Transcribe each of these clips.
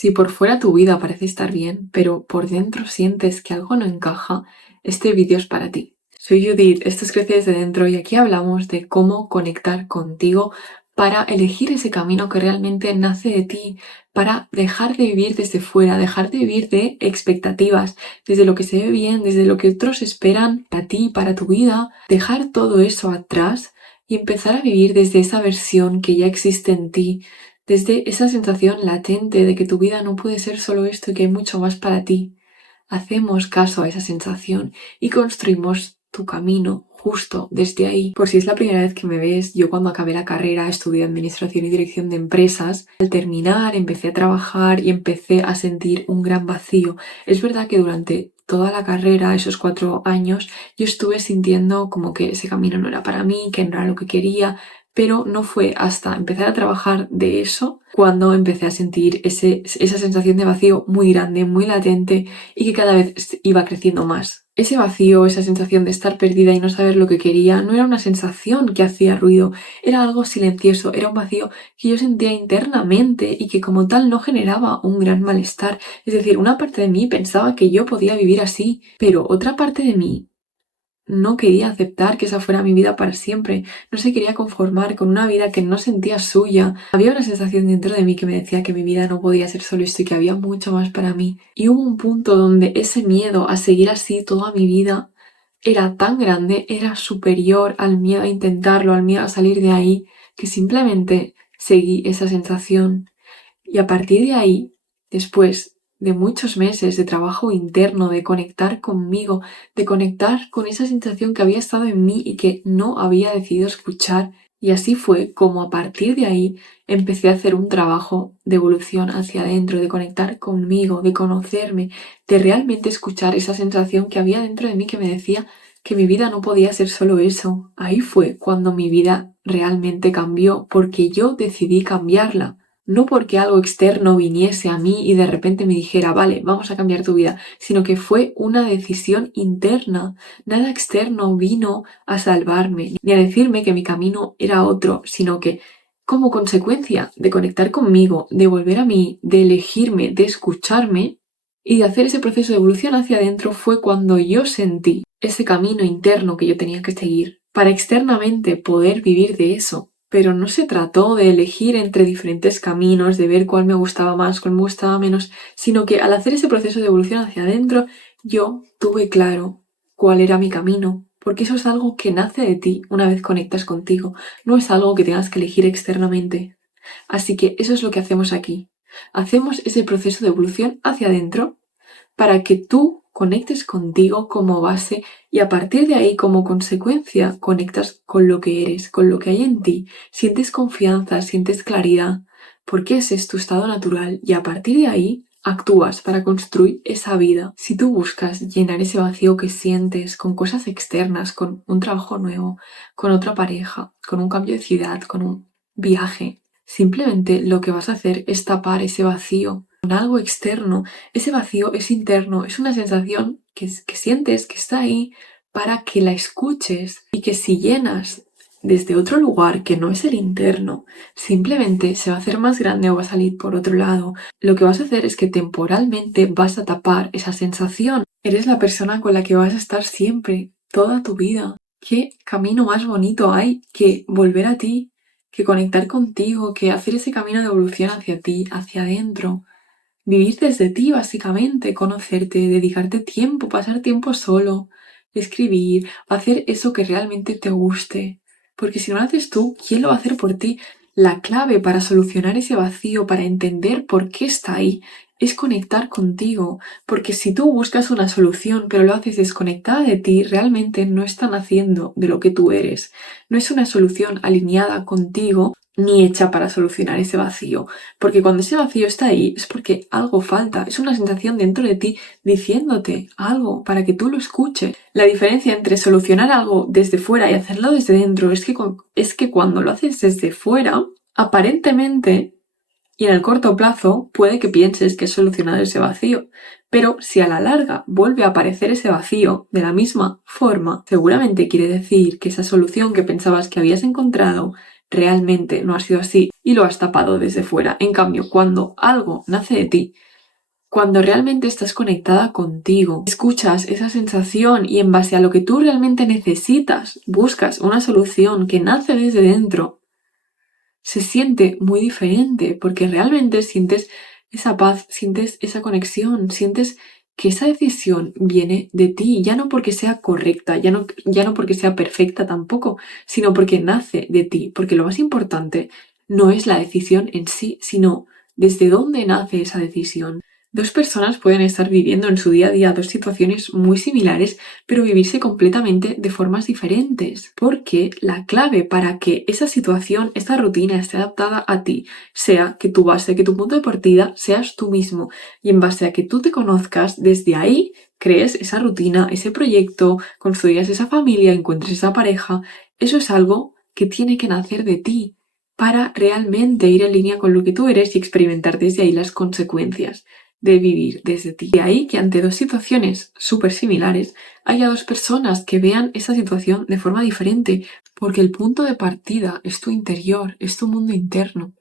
Si por fuera tu vida parece estar bien, pero por dentro sientes que algo no encaja, este vídeo es para ti. Soy Judith, esto es Crece desde dentro y aquí hablamos de cómo conectar contigo para elegir ese camino que realmente nace de ti, para dejar de vivir desde fuera, dejar de vivir de expectativas, desde lo que se ve bien, desde lo que otros esperan para ti, para tu vida, dejar todo eso atrás y empezar a vivir desde esa versión que ya existe en ti, desde esa sensación latente de que tu vida no puede ser solo esto y que hay mucho más para ti. Hacemos caso a esa sensación y construimos tu camino justo desde ahí. Por si es la primera vez que me ves, yo cuando acabé la carrera estudié Administración y Dirección de Empresas. Al terminar empecé a trabajar y empecé a sentir un gran vacío. Es verdad que durante toda la carrera, esos 4 años, yo estuve sintiendo como que ese camino no era para mí, que no era lo que quería, pero no fue hasta empezar a trabajar de eso cuando empecé a sentir esa sensación de vacío muy grande, muy latente y que cada vez iba creciendo más. Ese vacío, esa sensación de estar perdida y no saber lo que quería, no era una sensación que hacía ruido, era algo silencioso, era un vacío que yo sentía internamente y que como tal no generaba un gran malestar. Es decir, una parte de mí pensaba que yo podía vivir así, pero otra parte de mí no quería aceptar que esa fuera mi vida para siempre, no se quería conformar con una vida que no sentía suya. Había una sensación dentro de mí que me decía que mi vida no podía ser solo esto y que había mucho más para mí. Y hubo un punto donde ese miedo a seguir así toda mi vida era tan grande, era superior al miedo a intentarlo, al miedo a salir de ahí, que simplemente seguí esa sensación. Y a partir de ahí, después de muchos meses de trabajo interno, de conectar conmigo, de conectar con esa sensación que había estado en mí y que no había decidido escuchar, y así fue como a partir de ahí empecé a hacer un trabajo de evolución hacia adentro, de conectar conmigo, de conocerme, de realmente escuchar esa sensación que había dentro de mí que me decía que mi vida no podía ser solo eso. Ahí fue cuando mi vida realmente cambió, porque yo decidí cambiarla. No porque algo externo viniese a mí y de repente me dijera, vale, vamos a cambiar tu vida, sino que fue una decisión interna. Nada externo vino a salvarme, ni a decirme que mi camino era otro, sino que como consecuencia de conectar conmigo, de volver a mí, de elegirme, de escucharme y de hacer ese proceso de evolución hacia adentro fue cuando yo sentí ese camino interno que yo tenía que seguir para externamente poder vivir de eso. Pero no se trató de elegir entre diferentes caminos, de ver cuál me gustaba más, cuál me gustaba menos, sino que al hacer ese proceso de evolución hacia adentro, yo tuve claro cuál era mi camino, porque eso es algo que nace de ti una vez conectas contigo, no es algo que tengas que elegir externamente. Así que eso es lo que hacemos aquí. Hacemos ese proceso de evolución hacia adentro para que tú conectes contigo como base y a partir de ahí, como consecuencia, conectas con lo que eres, con lo que hay en ti, sientes confianza, sientes claridad, porque ese es tu estado natural y a partir de ahí actúas para construir esa vida. Si tú buscas llenar ese vacío que sientes con cosas externas, con un trabajo nuevo, con otra pareja, con un cambio de ciudad, con un viaje, simplemente lo que vas a hacer es tapar ese vacío con algo externo. Ese vacío es interno, es una sensación que sientes que está ahí para que la escuches y que si llenas desde otro lugar que no es el interno, simplemente se va a hacer más grande o va a salir por otro lado. Lo que vas a hacer es que temporalmente vas a tapar esa sensación. Eres la persona con la que vas a estar siempre, toda tu vida. ¿Qué camino más bonito hay que volver a ti, que conectar contigo, que hacer ese camino de evolución hacia ti, hacia adentro? Vivir desde ti, básicamente, conocerte, dedicarte tiempo, pasar tiempo solo, escribir, hacer eso que realmente te guste. Porque si no lo haces tú, ¿quién lo va a hacer por ti? La clave para solucionar ese vacío, para entender por qué está ahí, es conectar contigo. Porque si tú buscas una solución, pero lo haces desconectada de ti, realmente no están haciendo de lo que tú eres. No es una solución alineada contigo ni hecha para solucionar ese vacío. Porque cuando ese vacío está ahí es porque algo falta, es una sensación dentro de ti diciéndote algo para que tú lo escuches. La diferencia entre solucionar algo desde fuera y hacerlo desde dentro es que cuando lo haces desde fuera, aparentemente y en el corto plazo puede que pienses que has solucionado ese vacío, pero si a la larga vuelve a aparecer ese vacío de la misma forma, seguramente quiere decir que esa solución que pensabas que habías encontrado realmente no ha sido así y lo has tapado desde fuera. En cambio, cuando algo nace de ti, cuando realmente estás conectada contigo, escuchas esa sensación y en base a lo que tú realmente necesitas, buscas una solución que nace desde dentro, se siente muy diferente porque realmente sientes esa paz, sientes esa conexión, sientes que esa decisión viene de ti, ya no porque sea correcta, ya no porque sea perfecta tampoco, sino porque nace de ti, porque lo más importante no es la decisión en sí, sino desde dónde nace esa decisión. Dos personas pueden estar viviendo en su día a día dos situaciones muy similares, pero vivirse completamente de formas diferentes, porque la clave para que esa situación, esta rutina esté adaptada a ti, sea que tu base, que tu punto de partida seas tú mismo, y en base a que tú te conozcas, desde ahí crees esa rutina, ese proyecto, construyas esa familia, encuentres esa pareja. Eso es algo que tiene que nacer de ti para realmente ir en línea con lo que tú eres y experimentar desde ahí las consecuencias de vivir desde ti. De ahí que ante dos situaciones súper similares haya dos personas que vean esa situación de forma diferente, porque el punto de partida es tu interior, es tu mundo interno.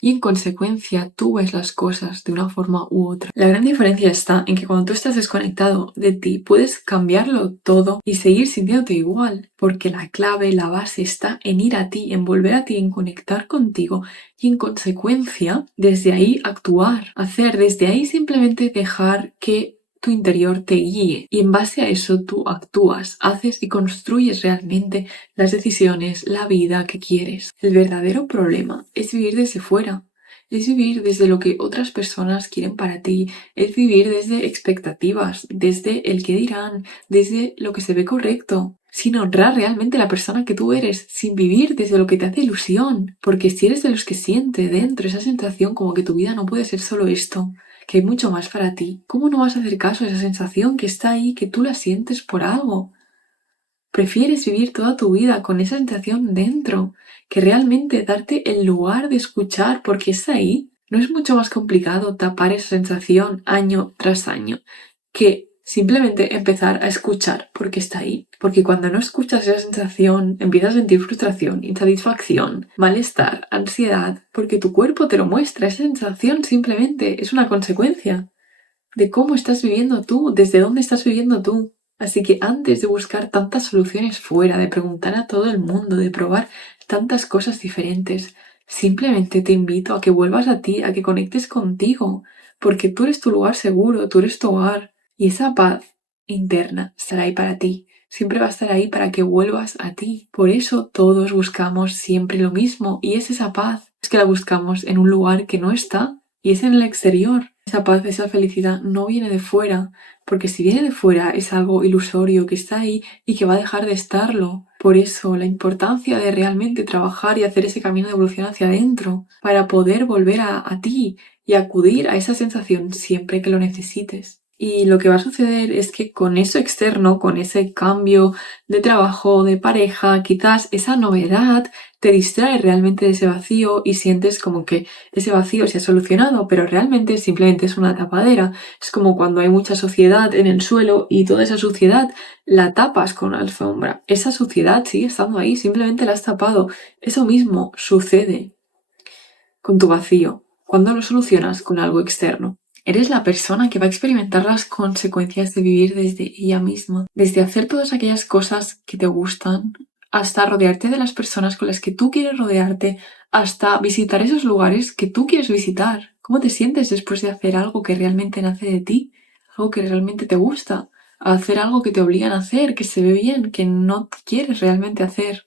Y en consecuencia tú ves las cosas de una forma u otra. La gran diferencia está en que cuando tú estás desconectado de ti puedes cambiarlo todo y seguir sintiéndote igual, porque la clave, la base está en ir a ti, en volver a ti, en conectar contigo y en consecuencia desde ahí actuar, hacer, desde ahí simplemente dejar que tu interior te guíe y en base a eso tú actúas, haces y construyes realmente las decisiones, la vida que quieres. El verdadero problema es vivir desde fuera, es vivir desde lo que otras personas quieren para ti, es vivir desde expectativas, desde el qué dirán, desde lo que se ve correcto, sin honrar realmente la persona que tú eres, sin vivir desde lo que te hace ilusión, porque si eres de los que siente dentro esa sensación como que tu vida no puede ser solo esto, que hay mucho más para ti, ¿cómo no vas a hacer caso a esa sensación que está ahí, que tú la sientes por algo? Prefieres vivir toda tu vida con esa sensación dentro, que realmente darte el lugar de escuchar porque está ahí. No es mucho más complicado tapar esa sensación año tras año que simplemente empezar a escuchar porque está ahí. Porque cuando no escuchas esa sensación, empiezas a sentir frustración, insatisfacción, malestar, ansiedad, porque tu cuerpo te lo muestra. Esa sensación simplemente es una consecuencia de cómo estás viviendo tú, desde dónde estás viviendo tú. Así que antes de buscar tantas soluciones fuera, de preguntar a todo el mundo, de probar tantas cosas diferentes, simplemente te invito a que vuelvas a ti, a que conectes contigo, porque tú eres tu lugar seguro, tú eres tu hogar y esa paz interna estará ahí para ti. Siempre va a estar ahí para que vuelvas a ti. Por eso todos buscamos siempre lo mismo y es esa paz. Es que la buscamos en un lugar que no está y es en el exterior. Esa paz, esa felicidad no viene de fuera, porque si viene de fuera es algo ilusorio que está ahí y que va a dejar de estarlo. Por eso la importancia de realmente trabajar y hacer ese camino de evolución hacia adentro, para poder volver a ti y acudir a esa sensación siempre que lo necesites. Y lo que va a suceder es que con eso externo, con ese cambio de trabajo, de pareja, quizás esa novedad te distrae realmente de ese vacío y sientes como que ese vacío se ha solucionado, pero realmente simplemente es una tapadera. Es como cuando hay mucha suciedad en el suelo y toda esa suciedad la tapas con una alfombra. Esa suciedad sigue estando ahí, simplemente la has tapado. Eso mismo sucede con tu vacío cuando lo solucionas con algo externo. Eres la persona que va a experimentar las consecuencias de vivir desde ella misma, desde hacer todas aquellas cosas que te gustan, hasta rodearte de las personas con las que tú quieres rodearte, hasta visitar esos lugares que tú quieres visitar. ¿Cómo te sientes después de hacer algo que realmente nace de ti? Algo que realmente te gusta, a hacer algo que te obligan a hacer, que se ve bien, que no quieres realmente hacer.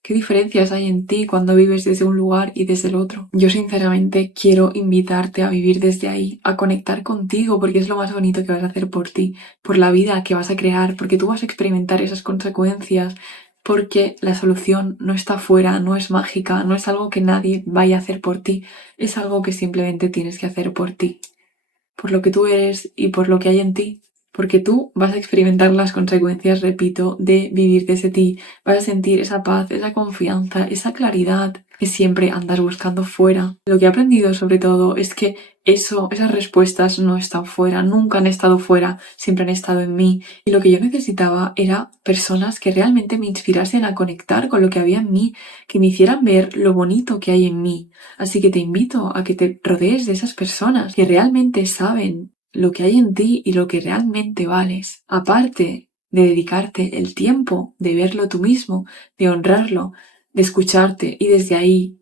¿Qué diferencias hay en ti cuando vives desde un lugar y desde el otro? Yo sinceramente quiero invitarte a vivir desde ahí, a conectar contigo, porque es lo más bonito que vas a hacer por ti, por la vida que vas a crear, porque tú vas a experimentar esas consecuencias, porque la solución no está fuera, no es mágica, no es algo que nadie vaya a hacer por ti, es algo que simplemente tienes que hacer por ti, por lo que tú eres y por lo que hay en ti. Porque tú vas a experimentar las consecuencias, repito, de vivir desde ti. Vas a sentir esa paz, esa confianza, esa claridad. que siempre andas buscando fuera. Lo que he aprendido sobre todo es que esas respuestas no están fuera, nunca han estado fuera, siempre han estado en mí. Y lo que yo necesitaba era personas que realmente me inspirasen a conectar con lo que había en mí, que me hicieran ver lo bonito que hay en mí. Así que te invito a que te rodees de esas personas que realmente saben lo que hay en ti y lo que realmente vales. Aparte de dedicarte el tiempo de verlo tú mismo, de honrarlo, de escucharte y desde ahí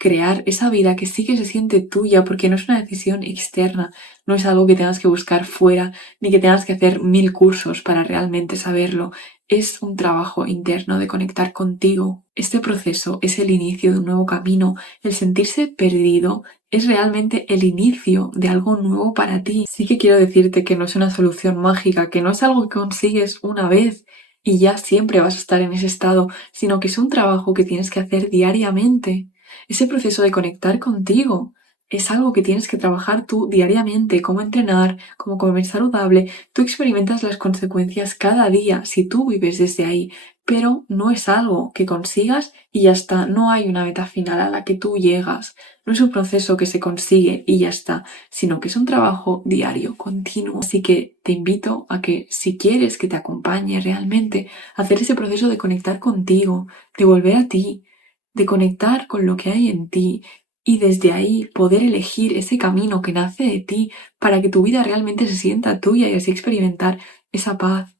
crear esa vida que sí que se siente tuya porque no es una decisión externa, no es algo que tengas que buscar fuera ni que tengas que hacer 1000 cursos para realmente saberlo. Es un trabajo interno de conectar contigo. Este proceso es el inicio de un nuevo camino. El sentirse perdido es realmente el inicio de algo nuevo para ti. Sí que quiero decirte que no es una solución mágica, que no es algo que consigues una vez y ya siempre vas a estar en ese estado, sino que es un trabajo que tienes que hacer diariamente. Ese proceso de conectar contigo es algo que tienes que trabajar tú diariamente, cómo entrenar, cómo comer saludable. Tú experimentas las consecuencias cada día si tú vives desde ahí, pero no es algo que consigas y ya está. No hay una meta final a la que tú llegas. No es un proceso que se consigue y ya está, sino que es un trabajo diario, continuo. Así que te invito a que si quieres que te acompañe realmente, a hacer ese proceso de conectar contigo, de volver a ti, de conectar con lo que hay en ti y desde ahí poder elegir ese camino que nace de ti para que tu vida realmente se sienta tuya y así experimentar esa paz,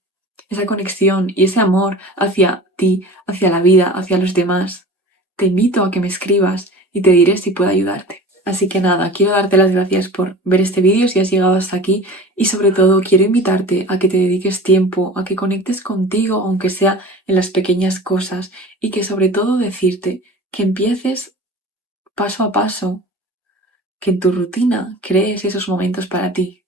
esa conexión y ese amor hacia ti, hacia la vida, hacia los demás. Te invito a que me escribas y te diré si puedo ayudarte. Así que nada, quiero darte las gracias por ver este vídeo si has llegado hasta aquí y sobre todo quiero invitarte a que te dediques tiempo, a que conectes contigo aunque sea en las pequeñas cosas y que sobre todo decirte que empieces paso a paso, que en tu rutina crees esos momentos para ti.